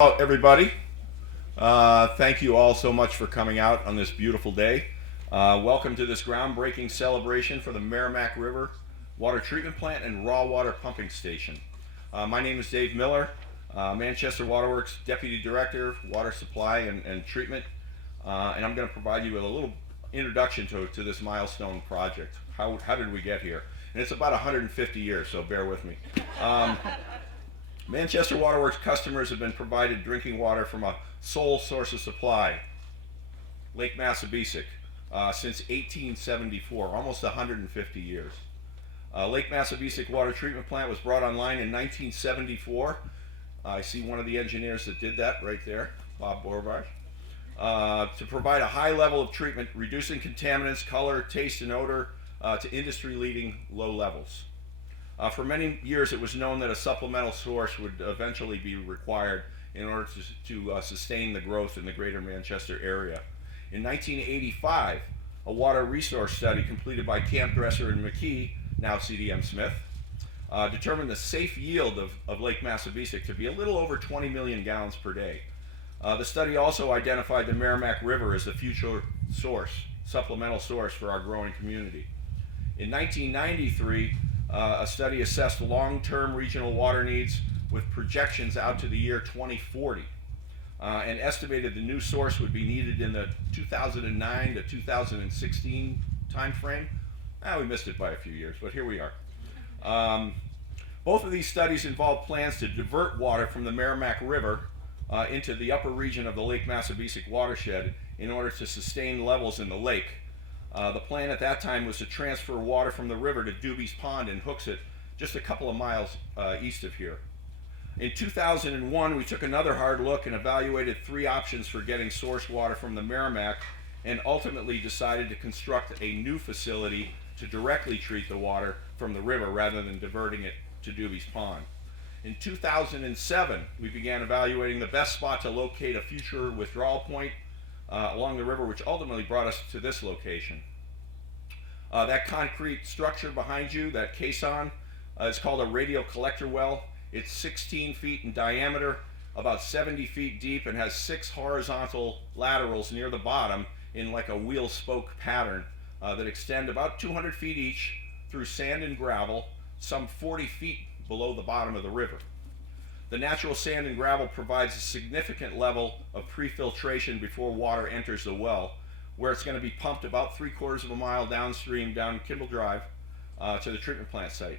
Hello, everybody. Thank you all so much for coming out on this beautiful day. Welcome to this groundbreaking celebration for the Merrimack River Water Treatment Plant and Raw Water Pumping Station. My name is Dave Miller, Manchester Waterworks Deputy Director, Water Supply and Treatment, and I'm going to provide you with a little introduction to this milestone project. How did we get here? And it's about 150 years, so bear with me. Manchester Waterworks customers have been provided drinking water from a sole source of supply, Lake Massabesic, since 1874, almost 150 years. Lake Massabesic Water Treatment Plant was brought online in 1974. I see one of the engineers that did that right there, Bob Borbage, to provide a high level of treatment, reducing contaminants, color, taste, and odor to industry-leading low levels. For many years, it was known that a supplemental source would eventually be required in order to sustain the growth in the greater Manchester area. In 1985, a water resource study completed by Camp Dresser and McKee, now CDM Smith, determined the safe yield of Lake Massabesic to be a little over 20 million gallons per day. The study also identified the Merrimack River as the future source, supplemental source for our growing community. In 1993, a study assessed long-term regional water needs with projections out to the year 2040 and estimated the new source would be needed in the 2009 to 2016 timeframe. We missed it by a few years, but here we are. Both of these studies involved plans to divert water from the Merrimack River into the upper region of the Lake Massabesic watershed in order to sustain levels in the lake. The plan at that time was to transfer water from the river to Doobie's Pond and Hooksett, just a couple of miles east of here. In 2001, we took another hard look and evaluated three options for getting source water from the Merrimack, and ultimately decided to construct a new facility to directly treat the water from the river rather than diverting it to Doobie's Pond. In 2007, we began evaluating the best spot to locate a future withdrawal point along the river, which ultimately brought us to this location. That concrete structure behind you, that caisson, is called a radial collector well. It's 16 feet in diameter, about 70 feet deep, and has 6 horizontal laterals near the bottom in like a wheel spoke pattern that extend about 200 feet each through sand and gravel, some 40 feet below the bottom of the river. The natural sand and gravel provides a significant level of pre-filtration before water enters the well, where it's going to be pumped about 3/4 of a mile downstream down Kimball Drive to the treatment plant site.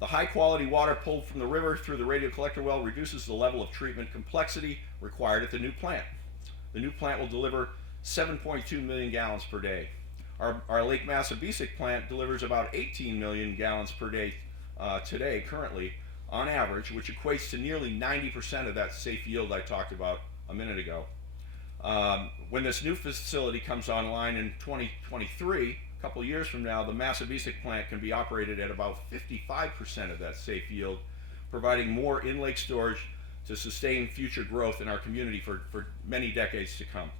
The high quality water pulled from the river through the radial collector well reduces the level of treatment complexity required at the new plant. The new plant will deliver 7.2 million gallons per day. Our Lake Massabesic plant delivers about 18 million gallons per day today, currently, on average, which equates to nearly 90% of that safe yield I talked about a minute ago. When this new facility comes online in 2023, a couple years from now, the Massabesic plant can be operated at about 55% of that safe yield, providing more in-lake storage to sustain future growth in our community for many decades to come.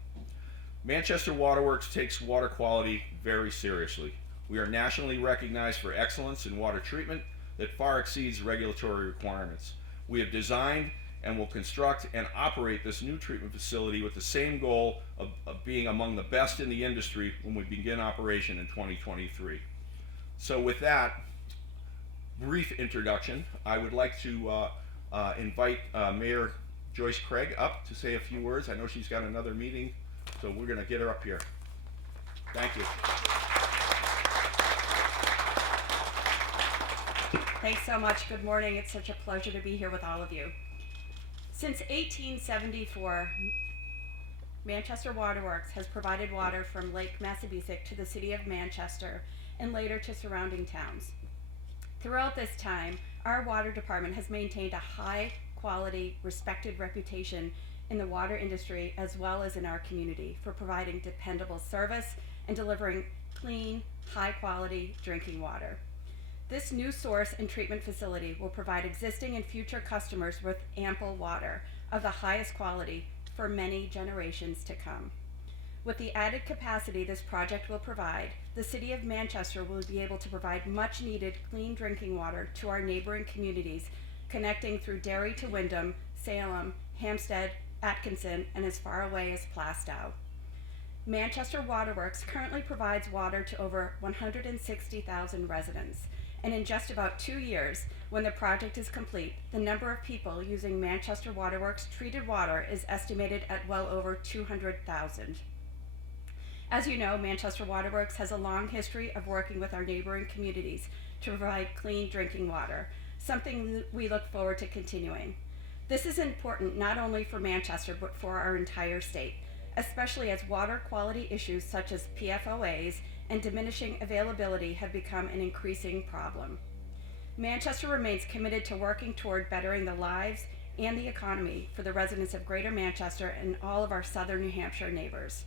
Manchester Waterworks takes water quality very seriously. We are nationally recognized for excellence in water treatment that far exceeds regulatory requirements. We have designed and will construct and operate this new treatment facility with the same goal of being among the best in the industry when we begin operation in 2023. So with that brief introduction, I would like to invite Mayor Joyce Craig up to say a few words. I know she's got another meeting, so we're going to get her up here. Thank you. Thanks so much. Good morning. It's such a pleasure to be here with all of you. Since 1874, Manchester Waterworks has provided water from Lake Massabesic to the city of Manchester and later to surrounding towns. Throughout this time, our water department has maintained a high quality, respected reputation in the water industry as well as in our community for providing dependable service and delivering clean, high quality drinking water. This new source and treatment facility will provide existing and future customers with ample water of the highest quality for many generations to come. With the added capacity this project will provide, the City of Manchester will be able to provide much needed clean drinking water to our neighboring communities, connecting through Derry to Windham, Salem, Hampstead, Atkinson, and as far away as Plastow. Manchester Waterworks currently provides water to over 160,000 residents, and in just about 2 years, when the project is complete, the number of people using Manchester Waterworks treated water is estimated at well over 200,000. As you know, Manchester Waterworks has a long history of working with our neighboring communities to provide clean drinking water, something we look forward to continuing. This is important not only for Manchester, but for our entire state, especially as water quality issues such as PFOAs and diminishing availability have become an increasing problem. Manchester remains committed to working toward bettering the lives and the economy for the residents of Greater Manchester and all of our southern New Hampshire neighbors.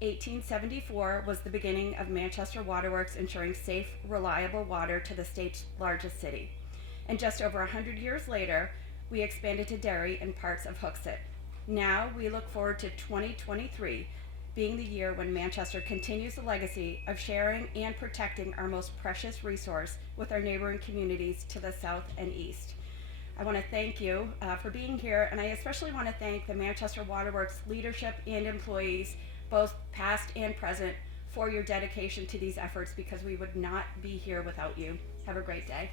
1874 was the beginning of Manchester Waterworks ensuring safe, reliable water to the state's largest city. And just over 100 years later, we expanded to Derry and parts of Hooksett. Now we look forward to 2023 being the year when Manchester continues the legacy of sharing and protecting our most precious resource with our neighboring communities to the south and east. I want to thank you for being here, and I especially want to thank the Manchester Waterworks leadership and employees, both past and present, for your dedication to these efforts, because we would not be here without you. Have a great day.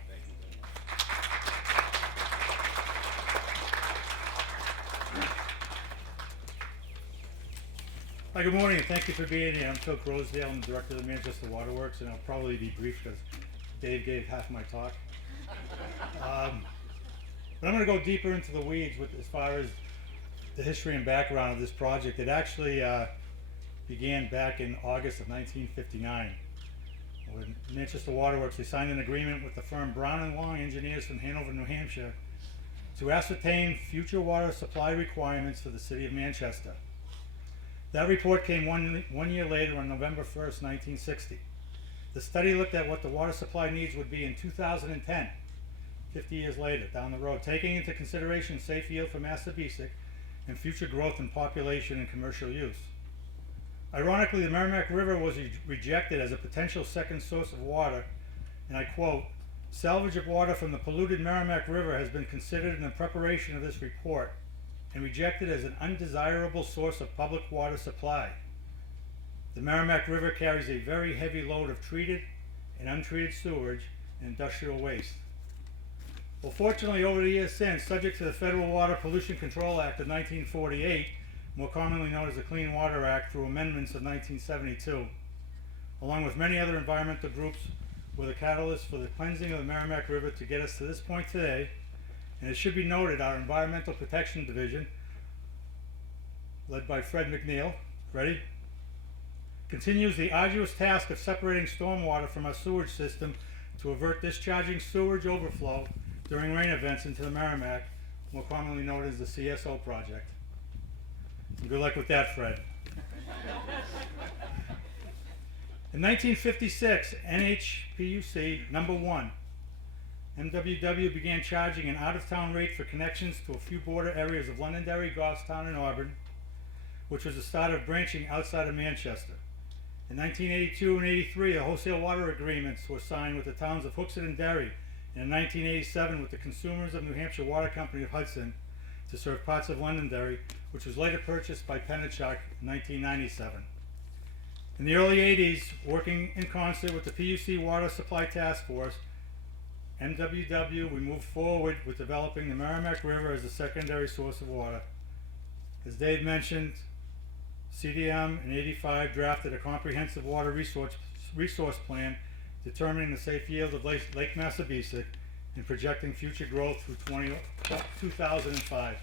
Hi, good morning, and thank you for being here. I'm Phil Rosedale. I'm the director of the Manchester Waterworks, and I'll probably be brief because Dave gave half my talk. But I'm going to go deeper into the weeds with as far as the history and background of this project. It actually began back in August of 1959. When Manchester Waterworks, they signed an agreement with the firm Brown & Long Engineers from Hanover, New Hampshire, to ascertain future water supply requirements for the city of Manchester. That report came one year later on November 1st, 1960. The study looked at what the water supply needs would be in 2010, 50 years later, down the road, taking into consideration safe yield for Massabesic and future growth in population and commercial use. Ironically, the Merrimack River was rejected as a potential second source of water, and I quote, "Salvage of water from the polluted Merrimack River has been considered in the preparation of this report and rejected as an undesirable source of public water supply. The Merrimack River carries a very heavy load of treated and untreated sewage and industrial waste." Well, fortunately, over the years since, subject to the Federal Water Pollution Control Act of 1948, more commonly known as the Clean Water Act, through amendments of 1972, along with many other environmental groups, were the catalyst for the cleansing of the Merrimack River to get us to this point today. And it should be noted, our Environmental Protection Division, led by Fred McNeil, ready? Continues the arduous task of separating stormwater from our sewage system to avert discharging sewage overflow during rain events into the Merrimack, more commonly known as the CSO project. And good luck with that, Fred. In 1956, NHPUC number 1, MWW began charging an out-of-town rate for connections to a few border areas of Londonderry, Goffstown, and Auburn, which was the start of branching outside of Manchester. In 1982 and 83, the wholesale water agreements were signed with the towns of Hooksett and Derry, and in 1987 with the Consumers of New Hampshire Water Company of Hudson to serve parts of Londonderry, which was later purchased by Pennachuck in 1997. In the early 80s, working in concert with the PUC Water Supply Task Force, MWW, we moved forward with developing the Merrimack River as a secondary source of water. As Dave mentioned, CDM in '85 drafted a comprehensive water resource plan determining the safe yield of Lake Massabesic and projecting future growth through 2005.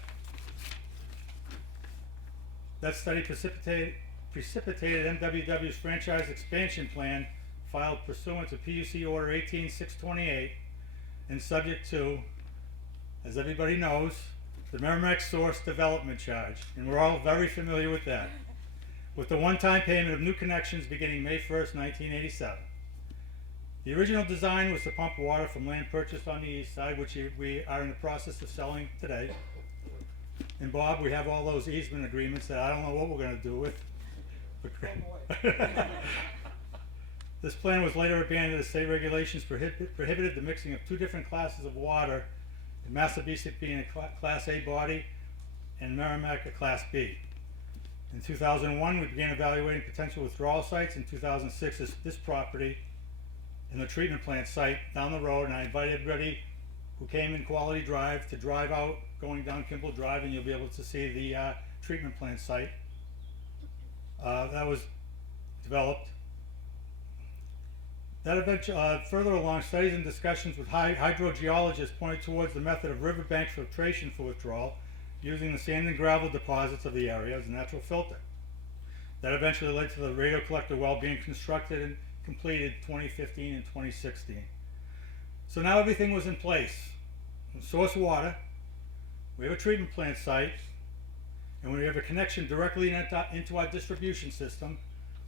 That study precipitated MWW's franchise expansion plan, filed pursuant to PUC Order 18628, and subject to, as everybody knows, the Merrimack Source Development Charge, and we're all very familiar with that, with the one-time payment of new connections beginning May 1st, 1987. The original design was to pump water from land purchased on the east side, which we are in the process of selling today. And Bob, we have all those easement agreements that I don't know what we're going to do with. This plan was later abandoned as state regulations prohibited the mixing of two different classes of water, and Massabesic being a Class A body and Merrimack a Class B. In 2001, we began evaluating potential withdrawal sites. In 2006, this property and the treatment plant site down the road, and I invited everybody who came in Quality Drive to drive out going down Kimball Drive, and you'll be able to see the treatment plant site that was developed. That eventually, further along, studies and discussions with hydrogeologists pointed towards the method of riverbank filtration for withdrawal, using the sand and gravel deposits of the area as a natural filter. That eventually led to the radio collector well being constructed and completed 2015 and 2016. So now everything was in place. Source water, we have a treatment plant site, and we have a connection directly into our distribution system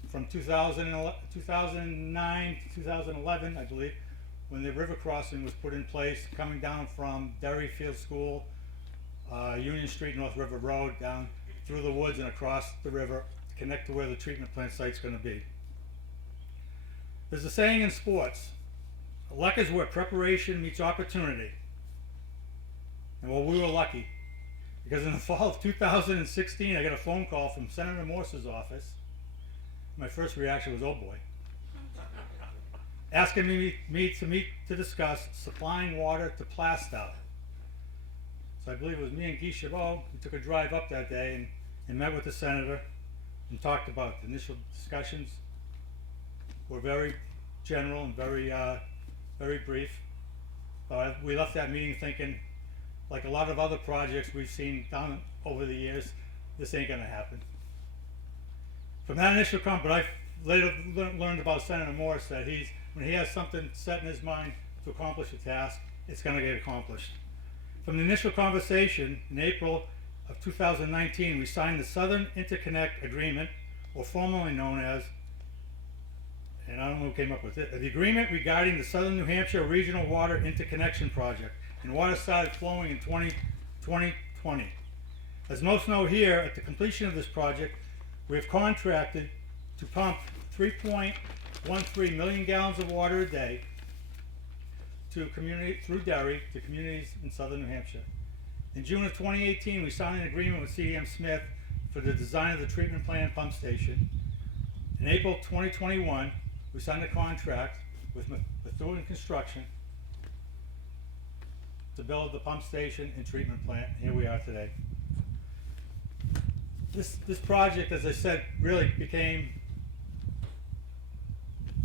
from 2009 to 2011, I believe, when the river crossing was put in place, coming down from Derry Field School, Union Street, North River Road, down through the woods and across the river to connect to where the treatment plant site's going to be. There's a saying in sports, luck is where preparation meets opportunity. And well, we were lucky, because in the fall of 2016, I got a phone call from Senator Morse's office. My first reaction was, oh boy. Asking me to meet to discuss supplying water to Plastow. So I believe it was me and Guy Chabot. We took a drive up that day and met with the senator and talked about the initial discussions. Were very general and very brief. We left that meeting thinking, like a lot of other projects we've seen down over the years, this ain't gonna happen. From that initial comment, but I later learned about Senator Morse that when he has something set in his mind to accomplish a task, it's gonna get accomplished. From the initial conversation in April of 2019, we signed the Southern Interconnect Agreement, or formerly known as, and I don't know who came up with it, the agreement regarding the Southern New Hampshire Regional Water Interconnection Project, and water started flowing in 2020. As most know here, at the completion of this project, we have contracted to pump 3.13 million gallons of water a day through Derry to communities in southern New Hampshire. In June of 2018, we signed an agreement with CDM Smith for the design of the treatment plant pump station. In April 2021, we signed a contract with Methuen Construction to build the pump station and treatment plant. Here we are today. This project, as I said, really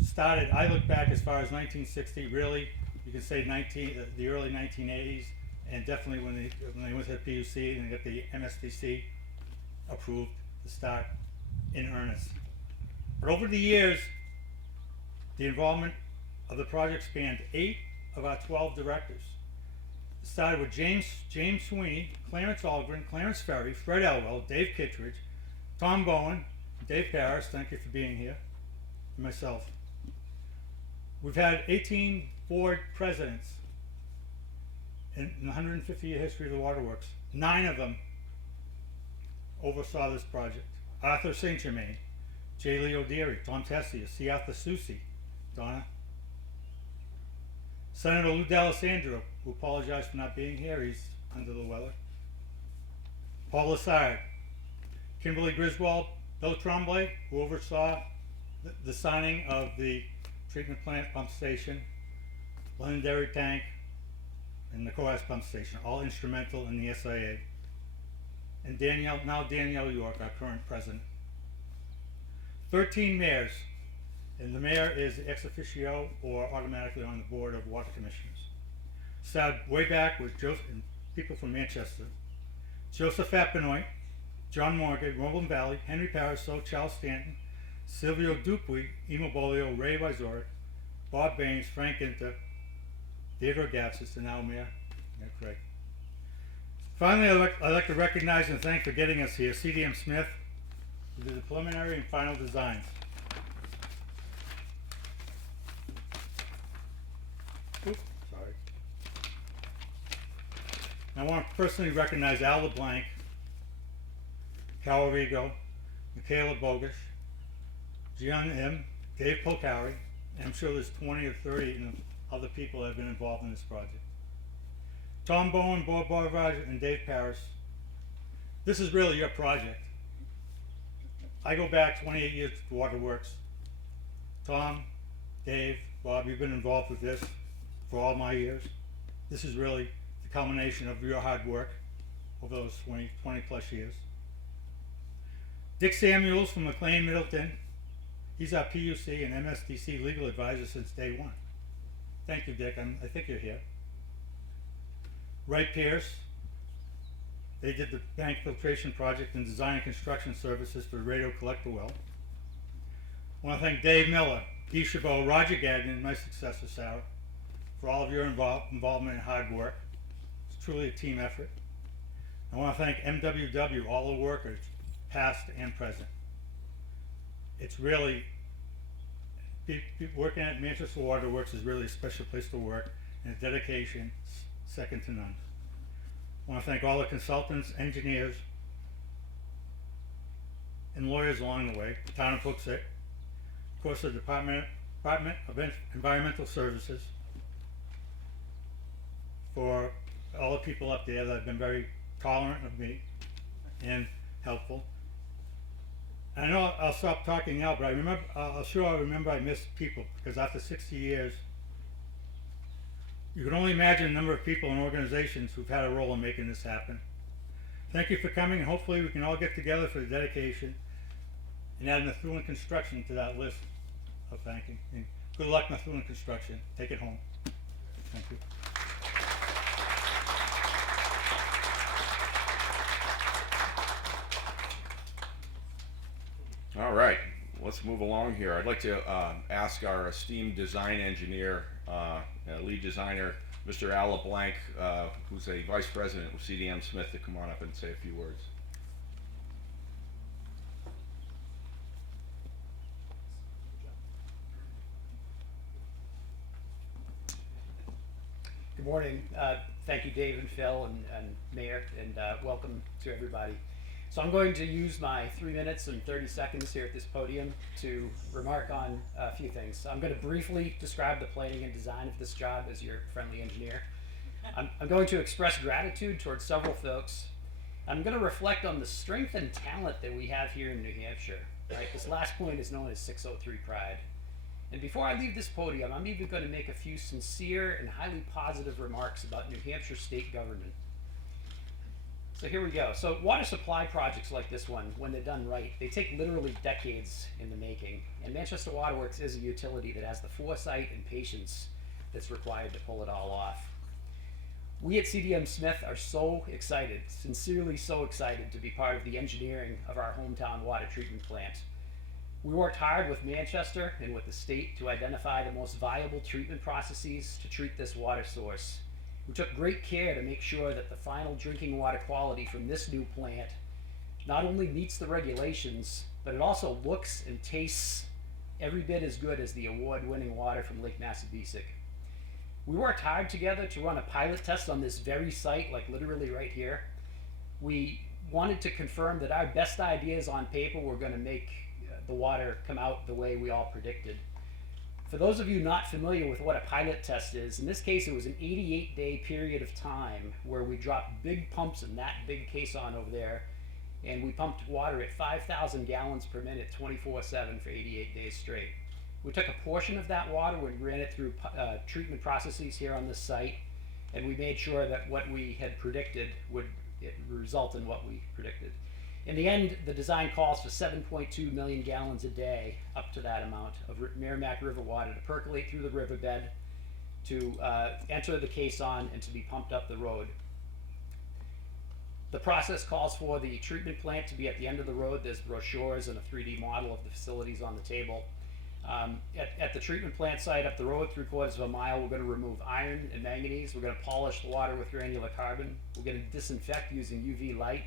started, I look back as far as 1960, really, you can say the early 1980s, and definitely when they went to the PUC and got the MSDC approved to start in earnest. But over the years, the involvement of the project spanned 8 of our 12 directors. It started with James Sweeney, Clarence Algren, Clarence Ferry, Fred Elwell, Dave Kittredge, Tom Bowen, Dave Parris, thank you for being here, and myself. We've had 18 board presidents in the 150-year history of the waterworks. 9 of them oversaw this project. Arthur St. Germain, J. Lee O'Deary, Tom Tessier, C. Arthur Soucy, Donna. Senator Lou D'Alessandro, who apologized for not being here, he's under the weather. Paul Lassard, Kimberly Griswold, Bill Tremblay, who oversaw the signing of the treatment plant pump station, Londonderry tank, and the Coas pump station, all instrumental in the SIA. And Danielle York, our current president. 13 mayors, and the mayor is ex officio or automatically on the board of water commissioners. Started way back with people from Manchester. Joseph Benoit, John Morgan, Roland Valley, Henry Pariseau, Charles Stanton, Silvio Dupuy, Emo Bolio, Ray Wizoric, Bob Baines, Frank Inter, Theodore Gatsis, and now Mayor Craig. Finally, I'd like to recognize and thank for getting us here CDM Smith, who did the preliminary and final designs. Oops, sorry. I want to personally recognize Al LeBlanc, Cal Rigo, Michaela Bogish, Gian M., Dave Polcari, and I'm sure there's 20 or 30 other people that have been involved in this project. Tom Bowen, Bob Barrage, and Dave Parris. This is really your project. I go back 28 years to Waterworks. Tom, Dave, Bob, you've been involved with this for all my years. This is really the culmination of your hard work over those 20 plus years. Dick Samuels from McLean Middleton. He's our PUC and MSDC legal advisor since day one. Thank you, Dick. I think you're here. Wright Pierce. They did the bank filtration project and design and construction services for the radio collector well. I want to thank Dave Miller, Guy Chabot, Roger Gagnon, and my successor, Sarah, for all of your involvement and hard work. It's truly a team effort. I want to thank MWW, all the workers, past and present. It's really, working at Manchester Waterworks is really a special place to work, and a dedication second to none. I want to thank all the consultants, engineers, and lawyers along the way, the town of Hooksett, of course the Department of Environmental Services, for all the people up there that have been very tolerant of me and helpful. I know I'll stop talking now, but I'll remember I missed people, because after 60 years, you can only imagine the number of people and organizations who've had a role in making this happen. Thank you for coming, and hopefully we can all get together for the dedication and add Methuen Construction to that list of thanking. And good luck, Methuen Construction. Take it home. Thank you. All right, let's move along here. I'd like to ask our esteemed design engineer, lead designer, Mr. Al LeBlanc, who's a vice president with CDM Smith, to come on up and say a few words. Good morning. Thank you, Dave and Phil and Mayor, and welcome to everybody. So I'm going to use my 3 minutes and 30 seconds here at this podium to remark on a few things. I'm going to briefly describe the planning and design of this job as your friendly engineer. I'm going to express gratitude towards several folks. I'm going to reflect on the strength and talent that we have here in New Hampshire. Right? This last point is known as 603 Pride. And before I leave this podium, I'm even going to make a few sincere and highly positive remarks about New Hampshire state government. So here we go. So water supply projects like this one, when they're done right, they take literally decades in the making. And Manchester Waterworks is a utility that has the foresight and patience that's required to pull it all off. We at CDM Smith are so excited, sincerely so excited, to be part of the engineering of our hometown water treatment plant. We worked hard with Manchester and with the state to identify the most viable treatment processes to treat this water source. We took great care to make sure that the final drinking water quality from this new plant not only meets the regulations, but it also looks and tastes every bit as good as the award-winning water from Lake Massabesic. We worked hard together to run a pilot test on this very site, like literally right here. We wanted to confirm that our best ideas on paper were going to make the water come out the way we all predicted. For those of you not familiar with what a pilot test is, in this case it was an 88-day period of time where we dropped big pumps in that big caisson over there, and we pumped water at 5,000 gallons per minute 24/7 for 88 days straight. We took a portion of that water and ran it through treatment processes here on this site, and we made sure that what we had predicted would result in what we predicted. In the end, the design calls for 7.2 million gallons a day, up to that amount, of Merrimack River water to percolate through the riverbed, to enter the caisson, and to be pumped up the road. The process calls for the treatment plant to be at the end of the road. There's brochures and a 3D model of the facilities on the table. At the treatment plant site up the road, 3/4 of a mile, we're going to remove iron and manganese. We're going to polish the water with granular carbon. We're going to disinfect using UV light.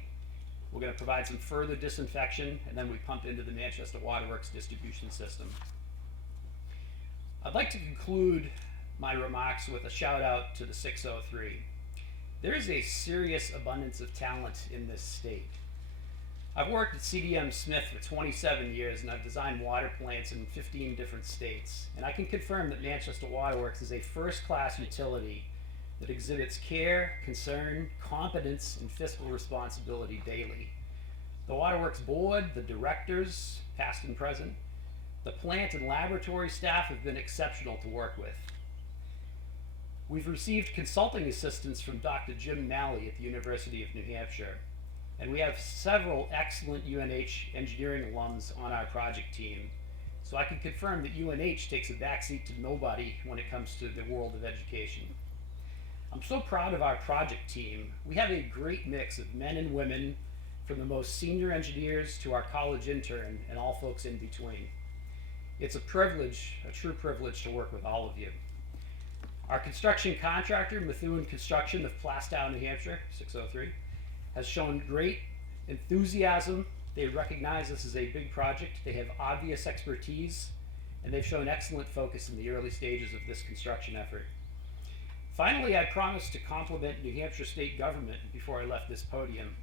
We're going to provide some further disinfection, and then we pump into the Manchester Waterworks distribution system. I'd like to conclude my remarks with a shout out to the 603. There is a serious abundance of talent in this state. I've worked at CDM Smith for 27 years, and I've designed water plants in 15 different states. And I can confirm that Manchester Waterworks is a first-class utility that exhibits care, concern, competence, and fiscal responsibility daily. The Waterworks board, the directors, past and present, the plant and laboratory staff have been exceptional to work with. We've received consulting assistance from Dr. Jim Nally at the University of New Hampshire, and we have several excellent UNH engineering alums on our project team. So I can confirm that UNH takes a backseat to nobody when it comes to the world of education. I'm so proud of our project team. We have a great mix of men and women, from the most senior engineers to our college intern and all folks in between. It's a privilege, a true privilege to work with all of you. Our construction contractor, Methuen Construction of Plastow, New Hampshire, 603, has shown great enthusiasm. They recognize this as a big project. They have obvious expertise, and they've shown excellent focus in the early stages of this construction effort. Finally, I promised to compliment New Hampshire state government before I left this podium.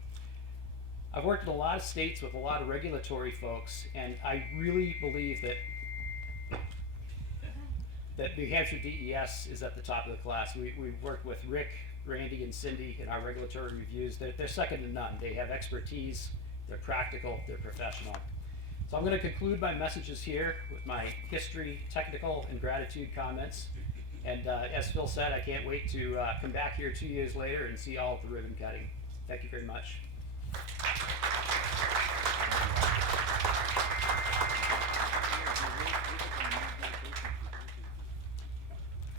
I've worked in a lot of states with a lot of regulatory folks, and I really believe that New Hampshire DES is at the top of the class. We've worked with Rick, Randy, and Cindy in our regulatory reviews. They're second to none. They have expertise, they're practical, they're professional. So I'm going to conclude my messages here with my history, technical, and gratitude comments. And as Phil said, I can't wait to come back here 2 years later and see all of the ribbon cutting. Thank you very much.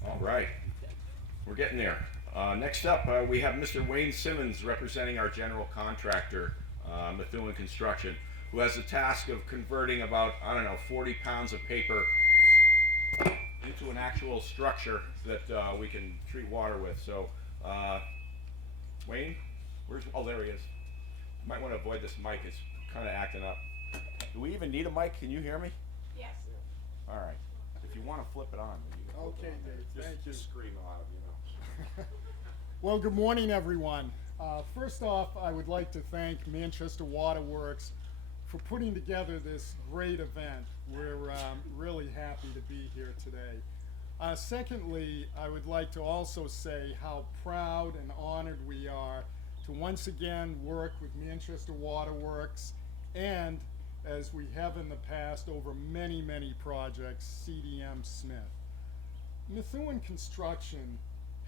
All right, we're getting there. Next up, we have Mr. Wayne Simmons representing our general contractor, Methuen Construction, who has the task of converting about, 40 pounds of paper into an actual structure that we can treat water with. So, Wayne, there he is. You might want to avoid this mic, it's kind of acting up. Do we even need a mic? Can you hear me? Yes. All right. If you want to flip it on, then you can flip Okay, it on there. Dave, thank you. Just scream loud, Well, good morning, everyone. First off, I would like to thank Manchester Waterworks for putting together this great event. We're really happy to be here today. Secondly, I would like to also say how proud and honored we are to once again work with Manchester Waterworks and, as we have in the past over many, many projects, CDM Smith. Methuen Construction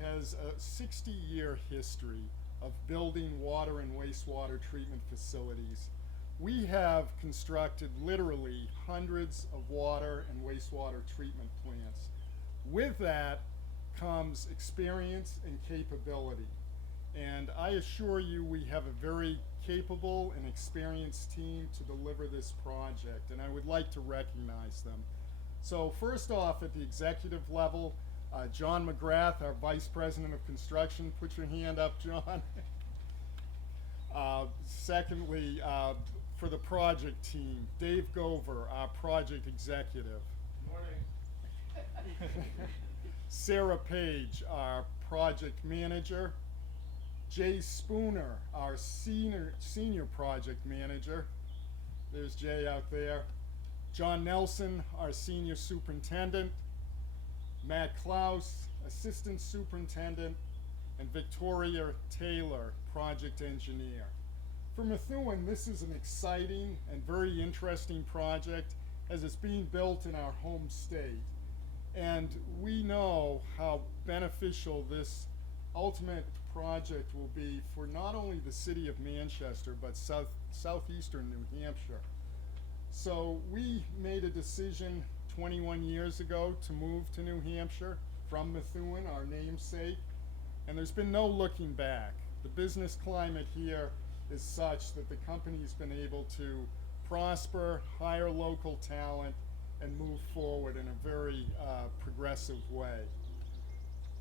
has a 60-year history of building water and wastewater treatment facilities. We have constructed literally hundreds of water and wastewater treatment plants. With that comes experience and capability. And I assure you we have a very capable and experienced team to deliver this project, and I would like to recognize them. So first off, at the executive level, John McGrath, our Vice President of Construction. Put your hand up, John. Secondly, for the project team, Dave Gover, our project executive. Morning. Sarah Page, our project manager. Jay Spooner, our senior project manager. There's Jay out there. John Nelson, our senior superintendent. Matt Klaus, assistant superintendent, and Victoria Taylor, project engineer. For Methuen, this is an exciting and very interesting project as it's being built in our home state. And we know how beneficial this ultimate project will be for not only the city of Manchester, but southeastern New Hampshire. So we made a decision 21 years ago to move to New Hampshire from Methuen, our namesake, and there's been no looking back. The business climate here is such that the company's been able to prosper, hire local talent, and move forward in a very progressive way.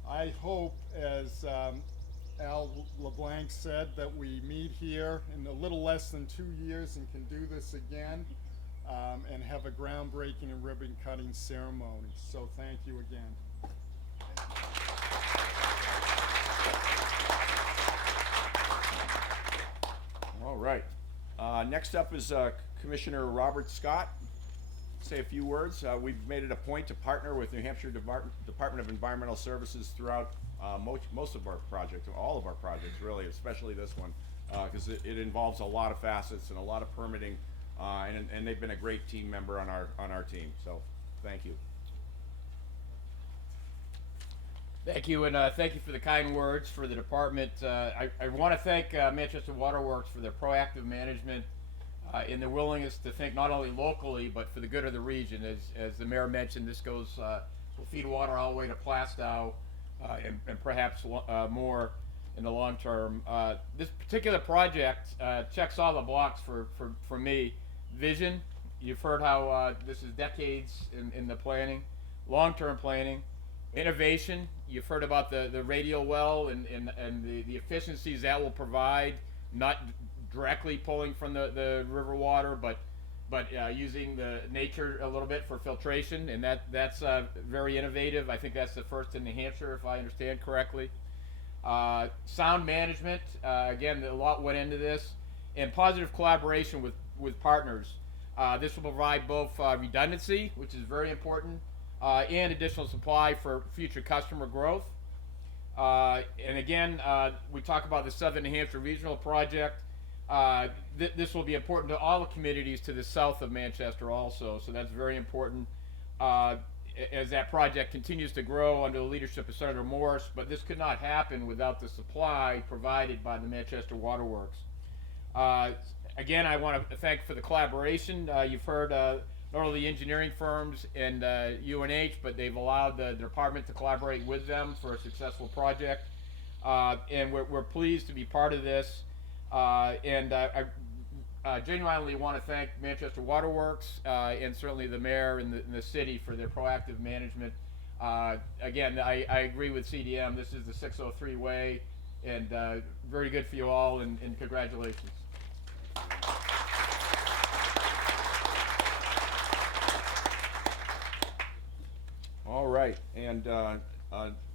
I hope, as Al LeBlanc said, that we meet here in a little less than 2 years and can do this again and have a groundbreaking and ribbon cutting ceremony. So thank you again. All right. Next up is Commissioner Robert Scott. Say a few words. We've made it a point to partner with New Hampshire Department of Environmental Services throughout most of our projects, all of our projects really, especially this one, because it involves a lot of facets and a lot of permitting, and they've been a great team member on our team. So, thank you. Thank you, and thank you for the kind words for the department. I want to thank Manchester Waterworks for their proactive management and their willingness to think not only locally but for the good of the region. As the mayor mentioned, this goes will feed water all the way to Plastow and perhaps more in the long term. This particular project checks all the blocks for me. Vision, you've heard how this is decades in the planning, long-term planning. Innovation, you've heard about the radial well and the efficiencies that will provide, not directly pulling from the river water, but using the nature a little bit for filtration, and that's very innovative. I think that's the first in New Hampshire, if I understand correctly. Sound management, again, a lot went into this, and positive collaboration with partners. This will provide both redundancy, which is very important, and additional supply for future customer growth. And again, we talk about the Southern New Hampshire Regional Project. This will be important to all the communities to the south of Manchester also, so that's very important as that project continues to grow under the leadership of Senator Morse, but this could not happen without the supply provided by the Manchester Waterworks. Again, I want to thank for the collaboration. You've heard not only the engineering firms and UNH, but they've allowed the department to collaborate with them for a successful project. And we're pleased to be part of this. And I genuinely want to thank Manchester Waterworks and certainly the mayor and the city for their proactive management. Again, I agree with CDM. This is the 603 way, and very good for you all, and congratulations. All right, and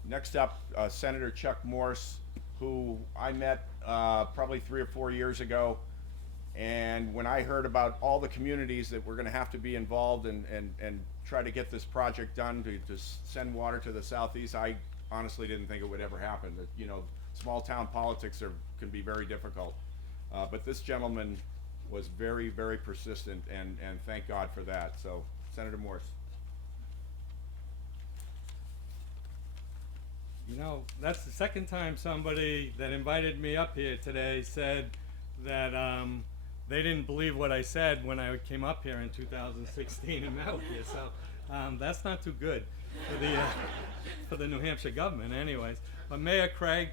next up, Senator Chuck Morse, who I met probably 3 or 4 years ago, and when I heard about all the communities that were going to have to be involved and try to get this project done to send water to the southeast, I honestly didn't think it would ever happen. That, you know, small town politics can be very difficult, but this gentleman was very, very persistent, and thank God for that. So, Senator Morse. You know, that's the second time somebody that invited me up here today said that they didn't believe what I said when I came up here in 2016 and met with you. So that's not too good for the New Hampshire government, anyways. But Mayor Craig,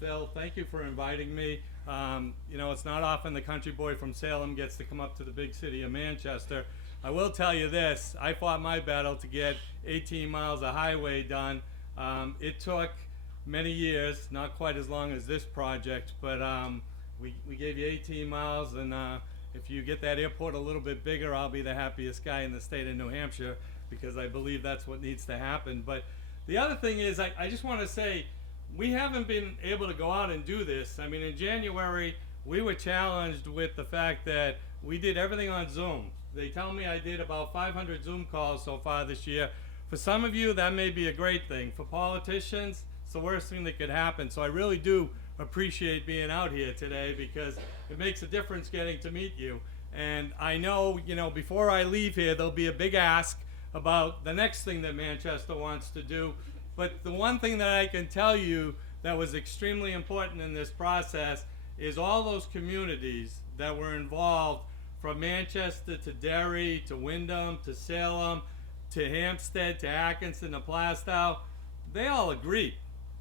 Phil, thank you for inviting me. You know, it's not often the country boy from Salem gets to come up to the big city of Manchester. I will tell you this: I fought my battle to get 18 miles of highway done. It took many years, not quite as long as this project, but we gave you 18 miles, and if you get that airport a little bit bigger, I'll be the happiest guy in the state of New Hampshire, because I believe that's what needs to happen. But the other thing is, I just want to say, we haven't been able to go out and do this. I mean, in January, we were challenged with the fact that we did everything on Zoom. They tell me I did about 500 Zoom calls so far this year. For some of you, that may be a great thing. For politicians, it's the worst thing that could happen. So I really do appreciate being out here today, because it makes a difference getting to meet you. And I know, you know, before I leave here, there'll be a big ask about the next thing that Manchester wants to do. But the one thing that I can tell you that was extremely important in this process is all those communities that were involved, from Manchester to Derry to Wyndham to Salem to Hampstead to Atkinson to Plastow, they all agreed.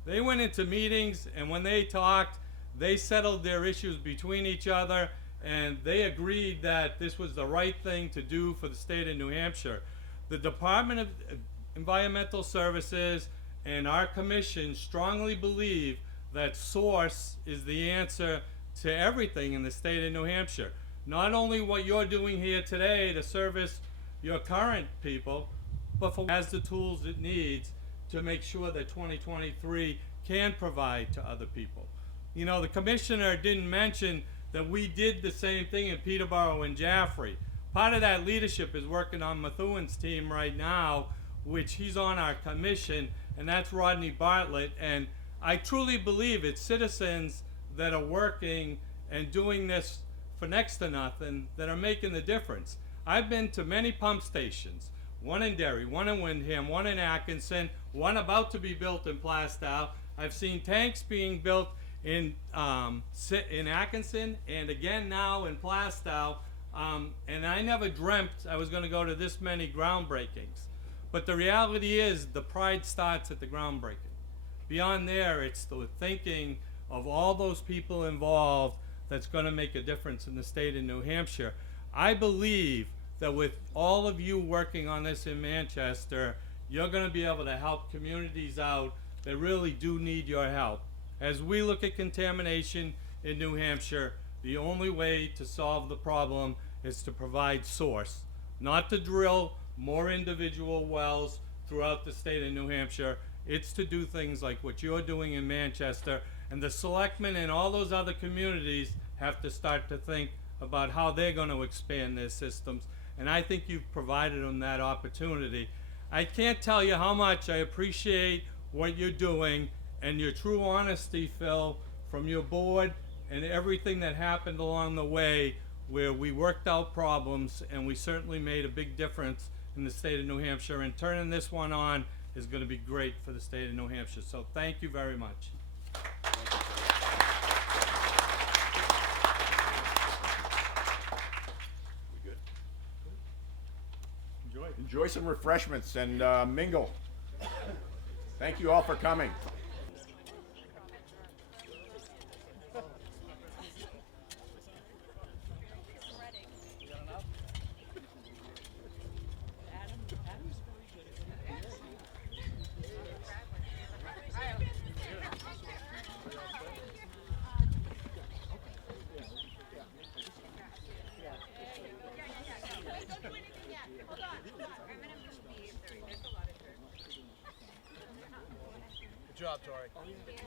They went into meetings, and when they talked, they settled their issues between each other, and they agreed that this was the right thing to do for the state of New Hampshire. The Department of Environmental Services and our commission strongly believe that source is the answer to everything in the state of New Hampshire. Not only what you're doing here today to service your current people, but for has the tools it needs to make sure that 2023 can provide to other people. You know, the commissioner didn't mention that we did the same thing in Peterborough and Jaffrey. Part of that leadership is working on Methuen's team right now, which he's on our commission, and that's Rodney Bartlett. And I truly believe it's citizens that are working and doing this for next to nothing that are making the difference. I've been to many pump stations, one in Derry, one in Windham, one in Atkinson, one about to be built in Plastow. I've seen tanks being built in Atkinson and again now in Plastow, and I never dreamt I was going to go to this many groundbreakings. But the reality is the pride starts at the groundbreaking. Beyond there, it's the thinking of all those people involved that's going to make a difference in the state of New Hampshire. I believe that with all of you working on this in Manchester, you're going to be able to help communities out that really do need your help. As we look at contamination in New Hampshire, the only way to solve the problem is to provide source, not to drill more individual wells throughout the state of New Hampshire. It's to do things like what you're doing in Manchester, and the selectmen and all those other communities have to start to think about how they're going to expand their systems, and I think you've provided them that opportunity. I can't tell you how much I appreciate what you're doing and your true honesty, Phil, from your board and everything that happened along the way where we worked out problems and we certainly made a big difference in the state of New Hampshire, and turning this one on is going to be great for the state of New Hampshire. So thank you very much. Enjoy some refreshments and mingle. Thank you all for coming. Good job, Tori. Thanks, Tori.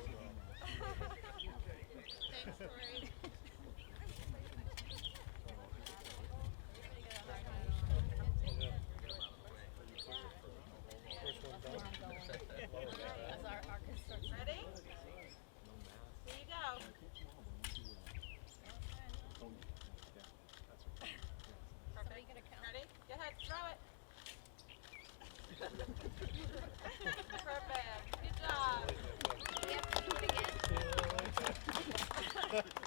Ready? Here you go. Perfect. Ready? Go ahead, throw it. Perfect. Good job. We have to do it again.